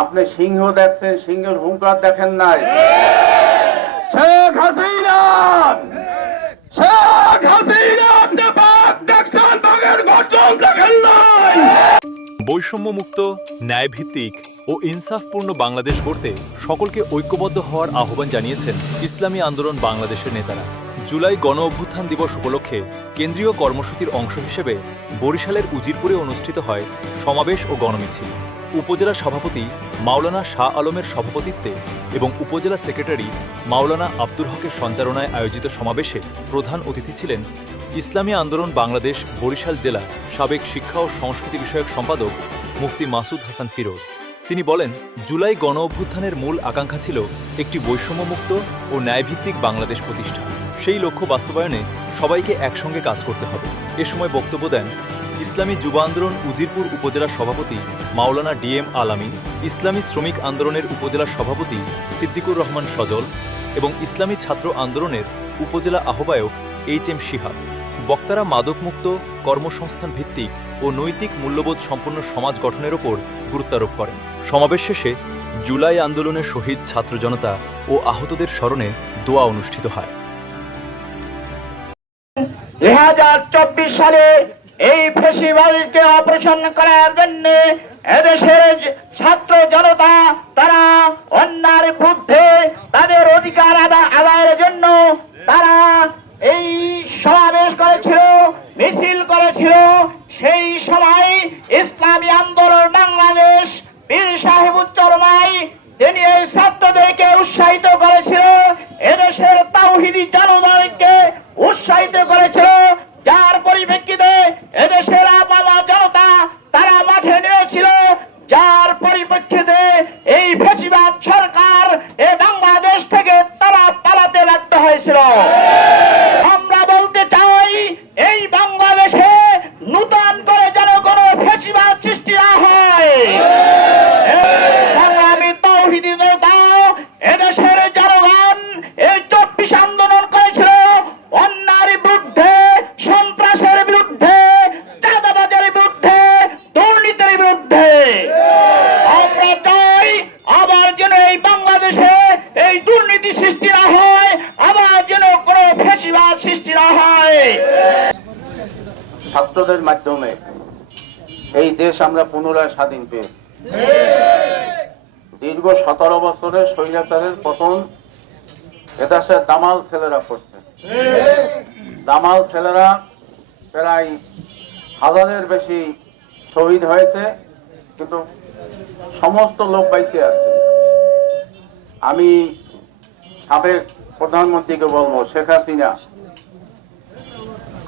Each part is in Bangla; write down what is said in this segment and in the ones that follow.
আপনি সিংহ দেখছেন, সিংহের হুঙ্কার দেখেন নাই। শেখ হাসিনা, শেখ হাসিনা আপনি বাঘ দেখছেন, বাঘের গর্জন দেখেন নাই। বৈষম্যমুক্ত, ন্যায়ভিত্তিক ও ইনসাফপূর্ণ বাংলাদেশ গড়তে সকলকে ঐক্যবদ্ধ হওয়ার আহ্বান জানিয়েছেন ইসলামী আন্দোলন বাংলাদেশের নেতারা। জুলাই গণ অভ্যুত্থান দিবস উপলক্ষে কেন্দ্রীয় কর্মসূচির অংশ হিসেবে বরিশালের উজিরপুরে অনুষ্ঠিত হয় সমাবেশ ও গণমিছিল। উপজেলা সভাপতি মাওলানা শাহ আলমের সভাপতিত্বে এবং উপজেলা সেক্রেটারি মাওলানা আব্দুল হকের সঞ্চালনায় আয়োজিত সমাবেশে প্রধান অতিথি ছিলেন ইসলামী আন্দোলন বাংলাদেশ বরিশাল জেলা সাবেক শিক্ষা ও সংস্কৃতি বিষয়ক সম্পাদক মুফতি মাসুদ হাসান ফিরোজ। তিনি বলেন, জুলাই গণ অভ্যুত্থানের মূল আকাঙ্ক্ষা ছিল একটি বৈষম্যমুক্ত ও ন্যায়ভিত্তিক বাংলাদেশ প্রতিষ্ঠা। সেই লক্ষ্য বাস্তবায়নে সবাইকে একসঙ্গে কাজ করতে হবে। এ সময় বক্তব্য দেন ইসলামী যুব আন্দোলন উজিরপুর উপজেলা সভাপতি মাওলানা ডিএম আলামিন, ইসলামী শ্রমিক আন্দোলনের উপজেলা সভাপতি সিদ্দিকুর রহমান সজল এবং ইসলামী ছাত্র আন্দোলনের উপজেলা আহ্বায়ক এইচ.এম. শিহাব। বক্তারা মাদকমুক্ত, কর্মসংস্থান ভিত্তিক ও নৈতিক মূল্যবোধ সম্পন্ন সমাজ গঠনের ওপর গুরুত্বারোপ করেন। সমাবেশ শেষে জুলাই আন্দোলনের শহীদ ছাত্র জনতা ও আহতদের স্মরণে দোয়া অনুষ্ঠিত হয়। 2024 সালে এই ফ্যাসিবাদকে অপসারণ করার জন্য এদেশের ছাত্র জনতা তারা অন্যায়ের বিরুদ্ধে তাদের অধিকার আদায়ের জন্য তারা এই সমাবেশ করেছিল, মিছিল করেছিল। সেই সময় ইসলামী আন্দোলন বাংলাদেশ পীর সাহেব উচ্চরমাই তিনি এই ছাত্রদেরকে উৎসাহিত করেছিল, এদেশের তাওহীদি জনগণকে উৎসাহিত করেছিল, যার পরিপ্রেক্ষিতে এদেশের আপামর জনতা তারা মাঠে নেমেছিল, যার পরিপ্রেক্ষিতে এই ফ্যাসিবাদ সরকার এই বাংলাদেশ থেকে তারা পালাতে বাধ্য হয়েছিল। আমরা বলতে চাই, এই বাংলাদেশে নূতন করে যেন কোনো ফ্যাসিবাদ সৃষ্টি না হয়। সংগ্রামী তাওহীদি নেতা এদেশের জনগণ এই 24 আন্দোলন করেছিল অন্যায়ের বিরুদ্ধে, সন্ত্রাসের বিরুদ্ধে, চাঁদাবাজের বিরুদ্ধে, দুর্নীতির বিরুদ্ধে। আমরা চাই আবার যেন এই বাংলাদেশে এই দুর্নীতি সৃষ্টি না হয়, আবার যেন কোনো ফ্যাসিবাদ সৃষ্টি না হয়। ছাত্রদের মাধ্যমে এই দেশ আমরা পুনরায় স্বাধীন পেয়েছি। দীর্ঘ 17 বছরে স্বৈরাচারের পতন এদেশের দামাল ছেলেরা করছে। দামাল ছেলেরা প্রায় 1000-এর বেশি শহীদ হয়েছে, কিন্তু সমস্ত লোক বাইচে আছে। আমি সাবেক প্রধানমন্ত্রীকে বলবো, শেখ হাসিনা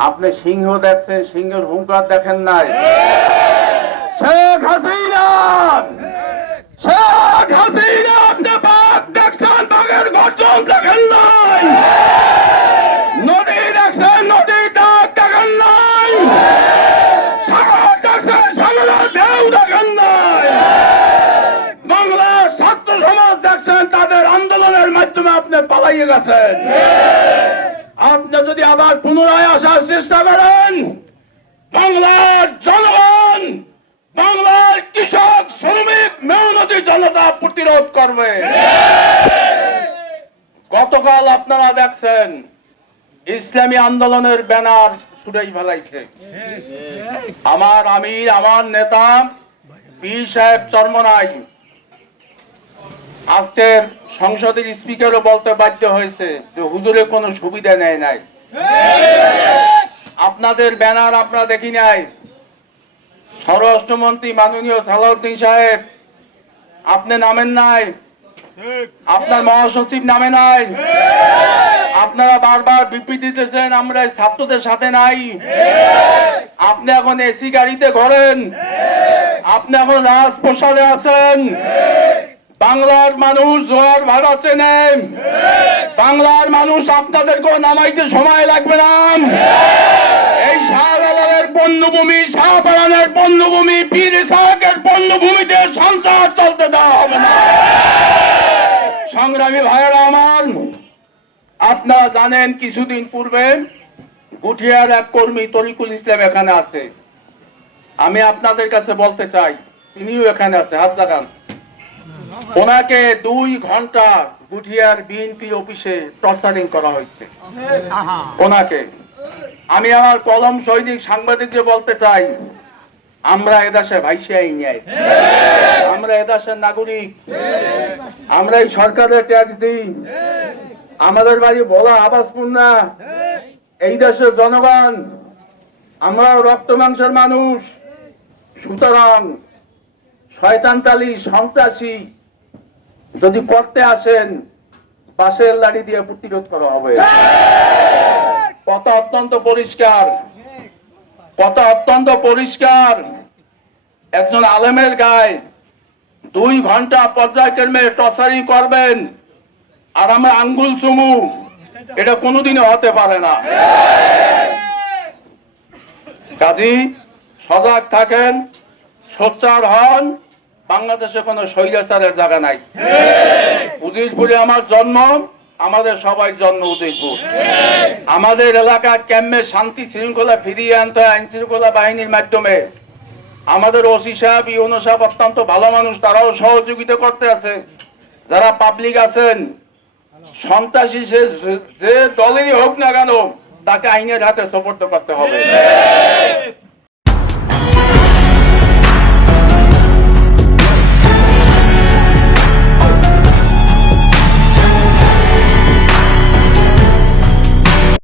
আপনি সিংহ দেখছেন, সিংহের হুঙ্কার দেখেন নাই। শেখ হাসিনা, শেখ হাসিনা আপনি বাঘ দেখছেন, বাঘের গর্জন দেখেন নাই। নদী দেখছেন, নদীর ডাক দেখেন নাই। সাগর দেখছেন, সাগরের ঢেউ দেখেন নাই। বাংলার ছাত্র সমাজ দেখছেন, তাদের আন্দোলনের মাধ্যমে আপনি পালাইয়ে গেছেন। আপনি যদি আবার পুনরায় আসার চেষ্টা করেন, বাংলার জনগণ, বাংলার কৃষক, শ্রমিক, মেহনতি জনতা প্রতিরোধ করবে। গতকাল আপনারা দেখছেন ইসলামী আন্দোলনের ব্যানার ছুড়াই ফেলাইছে। আমার আমির, আমার নেতা পীর সাহেব চরমনাই আজকের সংসদের স্পিকারও বলতে বাধ্য হয়েছে যে হুজুরে কোনো সুবিধা নেয় নাই। আপনাদের ব্যানার আপনারা দেখি নাই। স্বরাষ্ট্রমন্ত্রী মাননীয় সালাউদ্দিন সাহেব আপনি নামেন নাই, আপনার মহাসচিব নামে নাই। আপনারা বারবার বিবৃতি দিতেছেন আমরা ছাত্রদের সাথে নাই। আপনি এখন এসি গাড়িতে ঘোরেন, আপনি এখন রাজপ্রসাদে আছেন। বাংলার মানুষ জোয়ার ভাড়া চেনেন, বাংলার মানুষ আপনাদেরকে নামাইতে সময় লাগবে না। এই শাহজালালের পণ্যভূমি, শাহপারানের পণ্যভূমি, পীর ইসহাকের পণ্যভূমিতে সংসার চলতে দেওয়া হবে না। সংগ্রামী ভাইয়েরা আমার, আপনারা জানেন কিছুদিন পূর্বে গুঠিয়ার এক কর্মী তরিকুল ইসলাম এখানে আছে। আমি আপনাদের কাছে বলতে চাই, তিনিও এখানে আছে, হাত জাগান। ওনাকে 2 ঘন্টা গুঠিয়ার বিএনপির অফিসে টর্চারিং করা হয়েছে ওনাকে। আমি আমার কলম সৈনিক সাংবাদিককে বলতে চাই, আমরা এদেশে ভাইসিয়াই নাই, আমরা এদেশের নাগরিক, আমরা এই সরকারের ট্যাক্স দিই, আমাদের বাড়ি বলা আবাসপূর্ণ, এই দেশের জনগণ, আমরা রক্ত মাংসের মানুষ। সুতরাং শয়তানতালি সন্ত্রাসী যদি করতে আসেন, বাঁশের লাঠি দিয়ে প্রতিরোধ করা হবে। কথা অত্যন্ত পরিষ্কার, কথা অত্যন্ত পরিষ্কার। একজন আলেমের গায়ে 2 ঘন্টা পর্যায়ক্রমে টর্চারিং করবেন আর আমরা আঙ্গুল চুমু, এটা কোনোদিনও হতে পারে না। কাজী সজাগ থাকেন, সোচ্চার হন। বাংলাদেশে কোনো স্বৈরাচারের জায়গা নাই। উজিরপুরে আমার জন্ম, আমাদের সবাই জন্ম উজিরপুর। আমাদের এলাকা ক্যাম্পে শান্তি শৃঙ্খলা ফিরিয়ে আনতে আইন শৃঙ্খলা বাহিনীর মাধ্যমে আমাদের ওসি সাহেব, ইউনো সাহেব অত্যন্ত ভালো মানুষ, তারাও সহযোগিতা করতে আছে। যারা পাবলিক আছেন, সন্ত্রাসী যে দলেরই হোক না কেন, তাকে আইনের হাতে সোপর্দ করতে হবে।